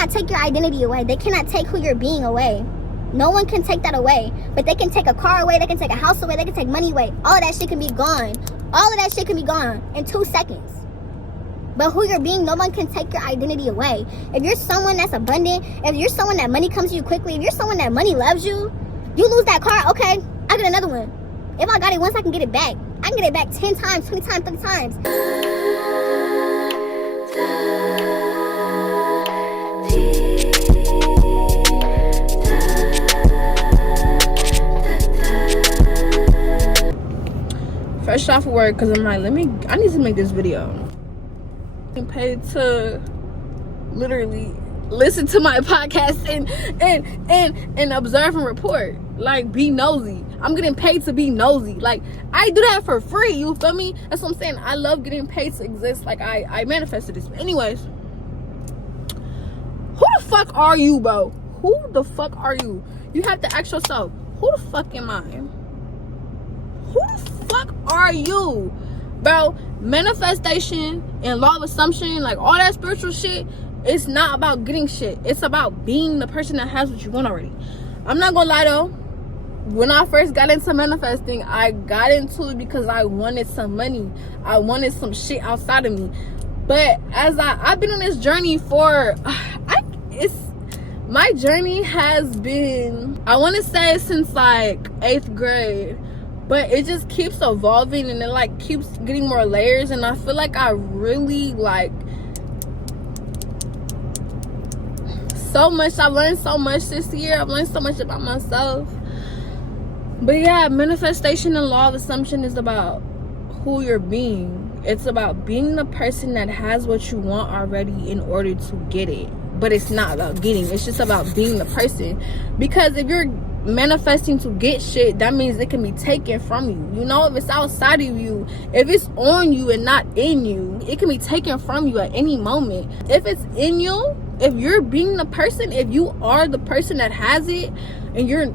cannot take your identity away. They cannot take who you're being away. No one can take that away. But they can take a car away. They can take a house away. They can take money away. All of that shit can be gone. All of that shit can be gone in 2 seconds. But who you're being, no one can take your identity away. If you're someone that's abundant, if you're someone that money comes to you quickly, if you're someone that money loves you, you lose that car, okay, I get another one. If I got it once, I can get it back. I can get it back 10 times, 20 times, 30 times. Fresh off of work, because I'm like, I need to make this video. I'm paid to literally listen to my podcast and observe and report. Like, be nosy. I'm getting paid to be nosy. Like, I do that for free, you feel me? That's what I'm saying. I love getting paid to exist. Like, I manifested this. Anyways, who the fuck are you, bro? Who the fuck are you? You have to ask yourself, who the fuck am I? Who the fuck are you? Bro, manifestation and law of assumption, like all that spiritual shit, it's not about getting shit. It's about being the person that has what you want already. I'm not gonna lie though. When I first got into manifesting, I got into it because I wanted some money. I wanted some shit outside of me. But as I've been on this journey for, my journey has been, I want to say since like 8th grade. But it just keeps evolving and it like keeps getting more layers. And I feel like I really like so much. I've learned so much this year. I've learned so much about myself. But yeah, manifestation and law of assumption is about who you're being. It's about being the person that has what you want already in order to get it. But it's not about getting. It's just about being the person. Because if you're manifesting to get shit, that means it can be taken from you. You know, if it's outside of you, if it's on you and not in you, it can be taken from you at any moment. If it's in you, if you're being the person, if you are the person that has it, and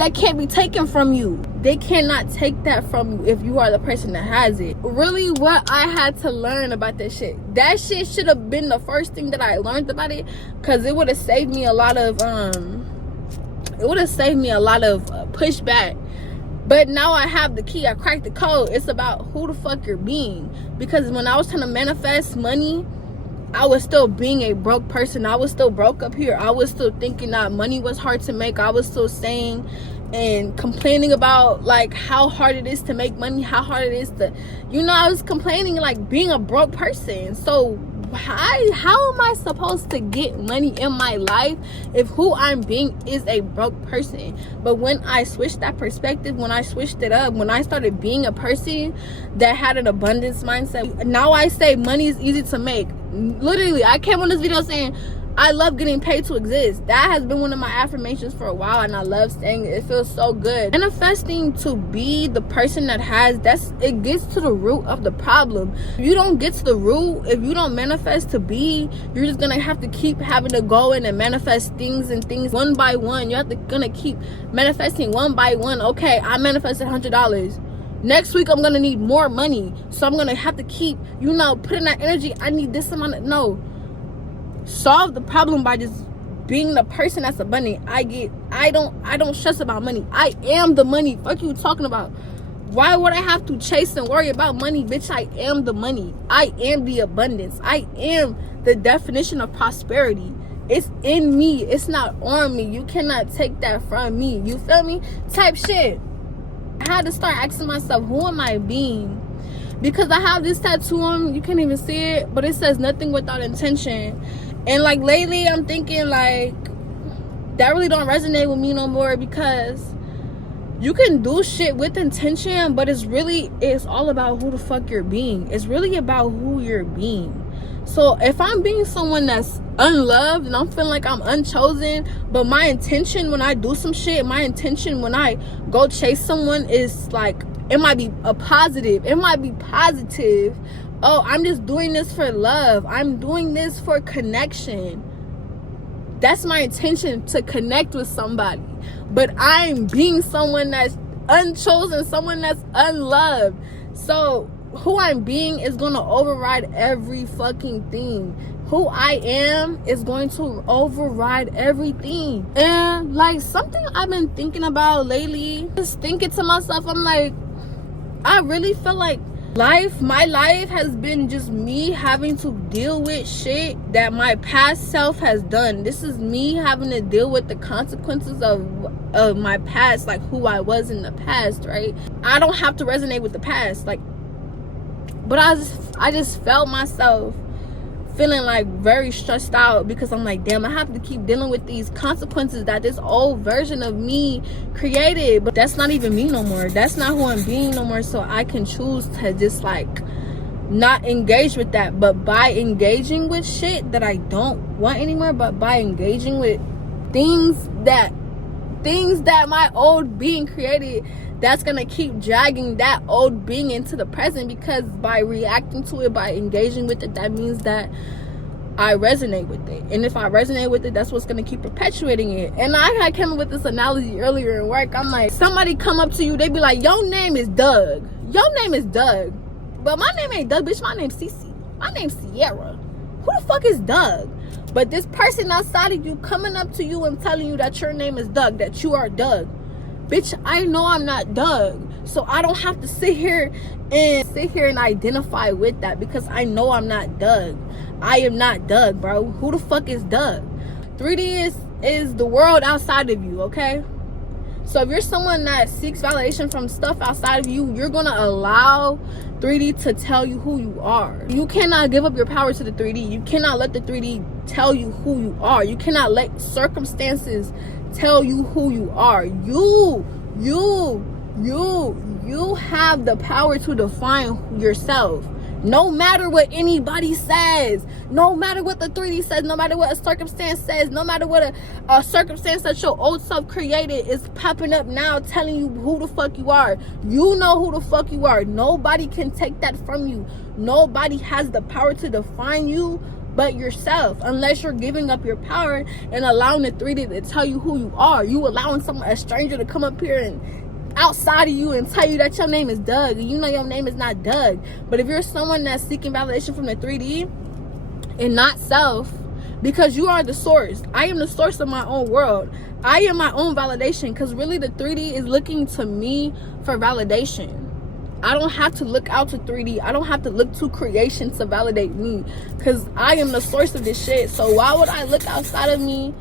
that can't be taken from you. They cannot take that from you if you are the person that has it. Really, what I had to learn about that shit should have been the first thing that I learned about it, because it would have saved me a lot of pushback. But now I have the key. I cracked the code. It's about who the fuck you're being. Because when I was trying to manifest money, I was still being a broke person. I was still broke up here. I was still thinking that money was hard to make. I was still saying and complaining about like how hard it is to make money, how hard it is to, I was complaining like being a broke person. So how am I supposed to get money in my life if who I'm being is a broke person? But when I switched that perspective, when I switched it up, when I started being a person that had an abundance mindset, now I say money is easy to make. Literally, I came on this video saying I love getting paid to exist. That has been one of my affirmations for a while, and I love saying it. It feels so good. Manifesting to be the person that has, it gets to the root of the problem. If you don't get to the root, if you don't manifest to be, you're just gonna have to keep having to go in and manifest things one by one. You're gonna keep manifesting one by one. Okay, I manifested $100. Next week I'm gonna need more money, so I'm gonna have to keep putting that energy. I need this amount. No, solve the problem by just being the person that's abundant. I don't stress about money. I am the money. Fuck you talking about. Why would I have to chase and worry about money? Bitch, I am the money. I am the abundance. I am the definition of prosperity. It's in me. It's not on me. You cannot take that from me. You feel me? Type shit. I had to start asking myself, who am I being? Because I have this tattoo on, you can't even see it, but it says nothing without intention. And like lately I'm thinking like that really don't resonate with me no more, because you can do shit with intention, but it's all about who the fuck you're being. It's really about who you're being. So if I'm being someone that's unloved and I'm feeling like I'm unchosen, but my intention when I do some shit, my intention when I go chase someone is like, it might be a positive. It might be positive. Oh, I'm just doing this for love. I'm doing this for connection. That's my intention, to connect with somebody. But I'm being someone that's unchosen, someone that's unloved. So who I'm being is gonna override every fucking thing. who I am is going to override everything. And like, something I've been thinking about lately, just thinking to myself, I'm like, I really feel like my life has been just me having to deal with shit that my past self has done. This is me having to deal with the consequences of my past, like who I was in the past, right? I don't have to resonate with the past, like, but I just felt myself feeling like very stressed out, because I'm like, damn, I have to keep dealing with these consequences that this old version of me created. But that's not even me no more. That's not who I'm being no more. So I can choose to just like not engage with that. But by engaging with shit that I don't want anymore, but by engaging with things that my old being created, that's gonna keep dragging that old being into the present, because by reacting to it, by engaging with it, that means that I resonate with it. And if I resonate with it, that's what's gonna keep perpetuating it. And I came up with this analogy earlier in work. I'm like, somebody come up to you, they be like, your name is Doug. Your name is Doug. But my name ain't Doug, bitch. My name's Cece. My name's Sierra. Who the fuck is Doug? But this person outside of you coming up to you and telling you that your name is Doug, that you are Doug. Bitch, I know I'm not Doug. So I don't have to sit here and identify with that, because I know I'm not Doug. I am not Doug, bro. Who the fuck is Doug? 3D is the world outside of you, okay? So if you're someone that seeks validation from stuff outside of you, you're gonna allow 3D to tell you who you are. You cannot give up your power to the 3D. You cannot let the 3D tell you who you are. You cannot let circumstances tell you who you are. You have the power to define yourself. No matter what anybody says, no matter what the 3D says, no matter what a circumstance says, no matter what a circumstance that your old self created is popping up now telling you who the fuck you are. You know who the fuck you are. Nobody can take that from you. Nobody has the power to define you but yourself, unless you're giving up your power and allowing the 3D to tell you who you are. You allowing a stranger to come up here and outside of you and tell you that your name is Doug, and you know your name is not Doug. But if you're someone that's seeking validation from the 3D and not self, because you are the source. I am the source of my own world. I am my own validation, because really the 3D is looking to me for validation. I don't have to look out to 3D. I don't have to look to creation to validate me, because I am the source of this shit. So why would I look outside of me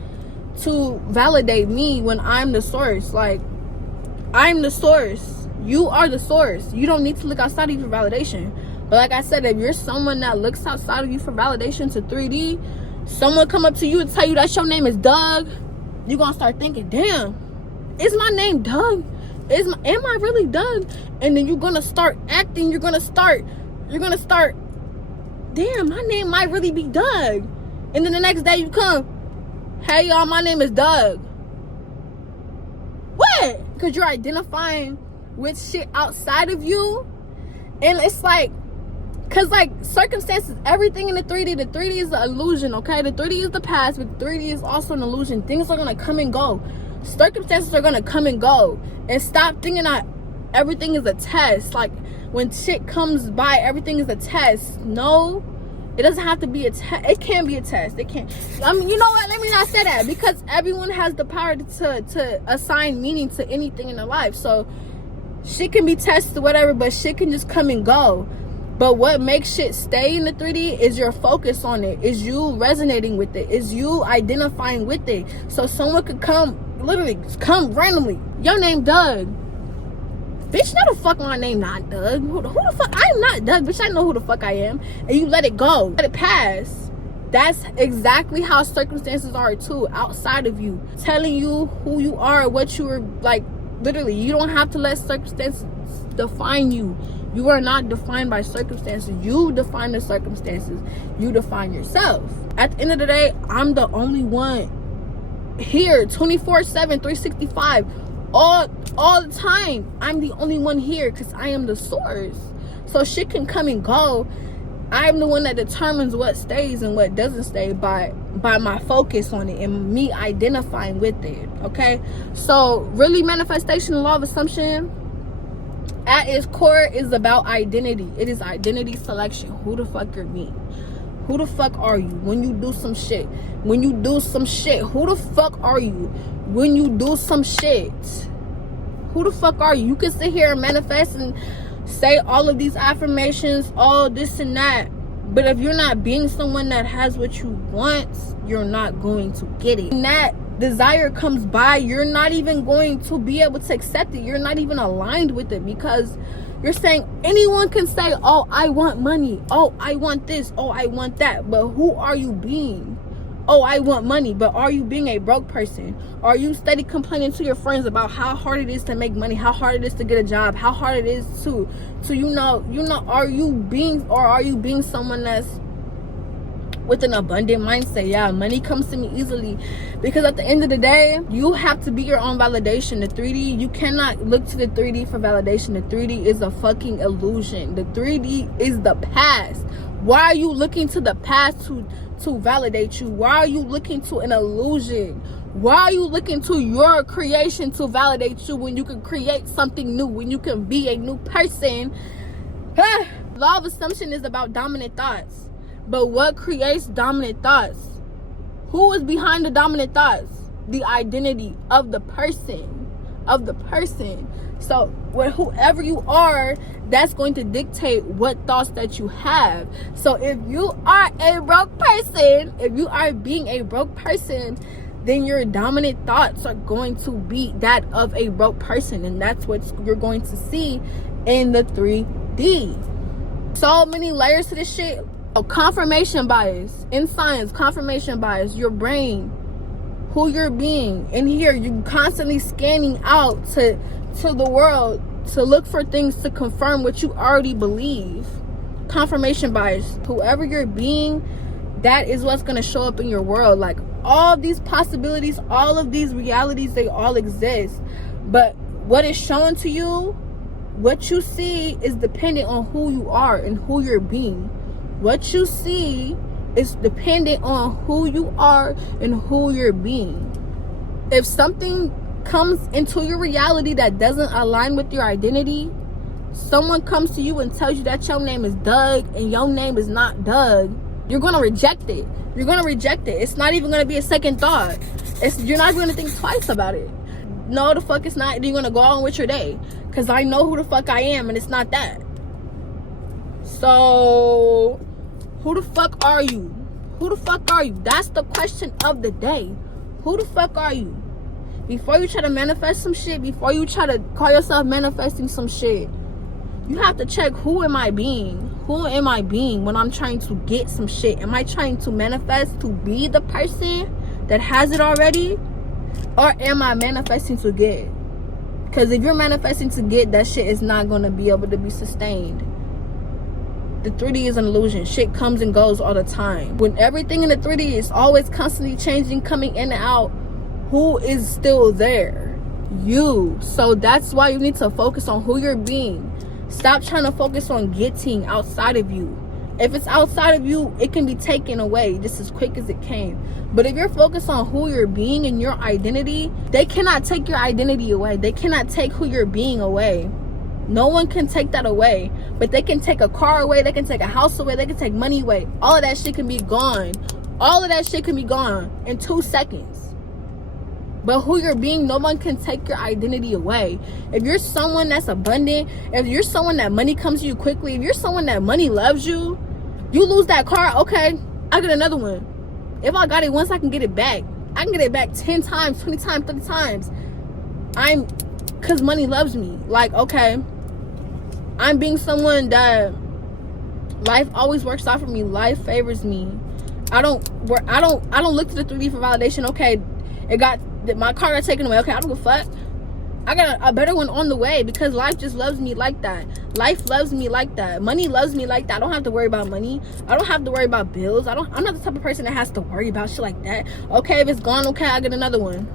to validate me when I'm the source? Like, I'm the source. You are the source. You don't need to look outside of you for validation. But like I said, if you're someone that looks outside of you for validation to 3D, someone come up to you and tell you that your name is Doug, you're gonna start thinking, damn, is my name Doug? Am I really Doug? And then you're gonna start acting. You're gonna start, damn, my name might really be Doug. And then the next day you come, hey y'all, my name is Doug. What? Because you're identifying with shit outside of you. And it's like, because like circumstances, everything in the 3D is an illusion, okay? The 3D is the past, but 3D is also an illusion. Things are gonna come and go. Circumstances are gonna come and go. And stop thinking that everything is a test. Like, when shit comes by, everything is a test. No, it doesn't have to be a test. It can be a test. It can. I mean, you know what? Let me not say that, because everyone has the power to assign meaning to anything in their life. So shit can be tested, whatever, but shit can just come and go. But what makes shit stay in the 3D is your focus on it, is you resonating with it, is you identifying with it. So someone could literally come randomly, your name Doug. Bitch, no the fuck my name not Doug. Who the fuck? I'm not Doug, bitch. I know who the fuck I am. And you let it go. Let it pass. That's exactly how circumstances are too, outside of you. Telling you who you are, what you are, like, literally. You don't have to let circumstances define you. You are not defined by circumstances. You define the circumstances. You define yourself. At the end of the day, I'm the only one here 24/7, 365. All the time. I'm the only one here, because I am the source. So shit can come and go. I'm the one that determines what stays and what doesn't stay by my focus on it and me identifying with it. Okay, so really, manifestation and law of assumption at its core is about identity. It is identity selection. Who the fuck you're being, Who the fuck are you when you do some shit? When you do some shit, who the fuck are you when you do some shit? Who the fuck are you? You can sit here and manifest and say all of these affirmations, all this and that. But if you're not being someone that has what you want, you're not going to get it. And that desire comes by, you're not even going to be able to accept it. You're not even aligned with it, because you're saying anyone can say, oh, I want money. Oh, I want this. Oh, I want that. But who are you being? Oh, I want money. But are you being a broke person? Are you steady complaining to your friends about how hard it is to make money, how hard it is to get a job, how hard it is to are you being someone that's with an abundant mindset? Yeah, money comes to me easily, because at the end of the day, you have to be your own validation. The 3D, you cannot look to the 3D for validation. The 3D is a fucking illusion. The 3D is the past. Why are you looking to the past to validate you? Why are you looking to an illusion? Why are you looking to your creation to validate you when you can create something new, when you can be a new person? Law of assumption is about dominant thoughts. But what creates dominant thoughts? Who is behind the dominant thoughts? The identity of the person. So whoever you are, that's going to dictate what thoughts that you have. So if you are a broke person, if you are being a broke person, then your dominant thoughts are going to be that of a broke person. And that's what you're going to see in the 3D. So many layers to this shit. Confirmation bias. In science, confirmation bias. Your brain, who you're being. In here, you're constantly scanning out to the world to look for things to confirm what you already believe. Confirmation bias. Whoever you're being, that is what's going to show up in your world. Like, all of these possibilities, all of these realities, they all exist. But what is shown to you, what you see, is dependent on who you are and who you're being. What you see is dependent on who you are and who you're being. If something comes into your reality that doesn't align with your identity, someone comes to you and tells you that your name is Doug and your name is not Doug, you're going to reject it. You're going to reject it. It's not even going to be a second thought. You're not even going to think twice about it. No, the fuck it's not. You're going to go on with your day, because I know who the fuck I am, and it's not that. So who the fuck are you? Who the fuck are you? That's the question of the day. Who the fuck are you? Before you try to manifest some shit, before you try to call yourself manifesting some shit, you have to check, who am I being? Who am I being when I'm trying to get some shit? Am I trying to manifest to be the person that has it already? Or am I manifesting to get? Because if you're manifesting to get, that shit is not going to be able to be sustained. The 3D is an illusion. Shit comes and goes all the time. When everything in the 3D is always constantly changing, coming in and out, who is still there? You. So that's why you need to focus on who you're being. Stop trying to focus on getting outside of you. If it's outside of you, it can be taken away just as quick as it came. But if you're focused on who you're being and your identity, they cannot take your identity away. They cannot take who you're being away. No one can take that away. But they can take a car away. They can take a house away. They can take money away. All of that shit can be gone. All of that shit can be gone in 2 seconds. But who you're being, no one can take your identity away. If you're someone that's abundant, if you're someone that money comes to you quickly, if you're someone that money loves you, you lose that car, okay, I get another one. If I got it once, I can get it back. I can get it back 10 times, 20 times, 30 times. Because money loves me. Like, okay, I'm being someone that life always works out for me. Life favors me. I don't look to the 3D for validation. Okay, my car got taken away. Okay, I don't give a fuck. I got a better one on the way, because life just loves me like that. Life loves me like that. Money loves me like that. I don't have to worry about money. I don't have to worry about bills. I'm not the type of person that has to worry about shit like that. Okay, if it's gone, okay, I get another one.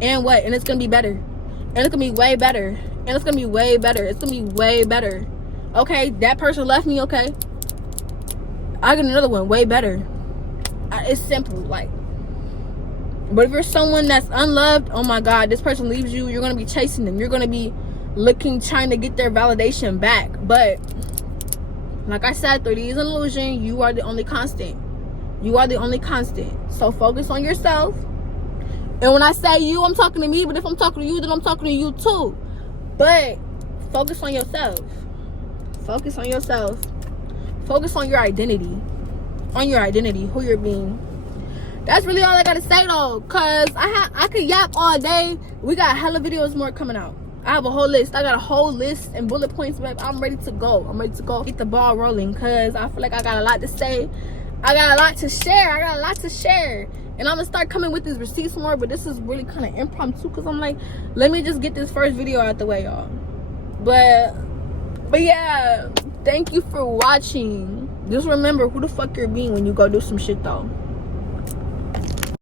And what? And it's gonna be better. And it's gonna be way better. And it's gonna be way better. It's gonna be way better. Okay, that person left me. Okay, I get another one, way better. It's simple, like. But if you're someone that's unloved, oh my God, this person leaves you, you're going to be chasing them. You're going to be trying to get their validation back. But like I said, 3D is an illusion. You are the only constant. You are the only constant. So focus on yourself. And when I say you, I'm talking to me. But if I'm talking to you, then I'm talking to you too. But focus on yourself. Focus on yourself. Focus on your identity. On your identity, who you're being. That's really all I gotta say though, cause I could yap all day. We got hella videos more coming out. I have a whole list. I got a whole list and bullet points, babe. I'm ready to go. I'm ready to go get the ball rolling, cause I feel like I got a lot to say. I got a lot to share. And I'm gonna start coming with these receipts more, but this is really kind of impromptu, cause I'm like, let me just get this first video out the way, y'all. But yeah, thank you for watching. Just remember who the fuck you're being when you go do some shit though.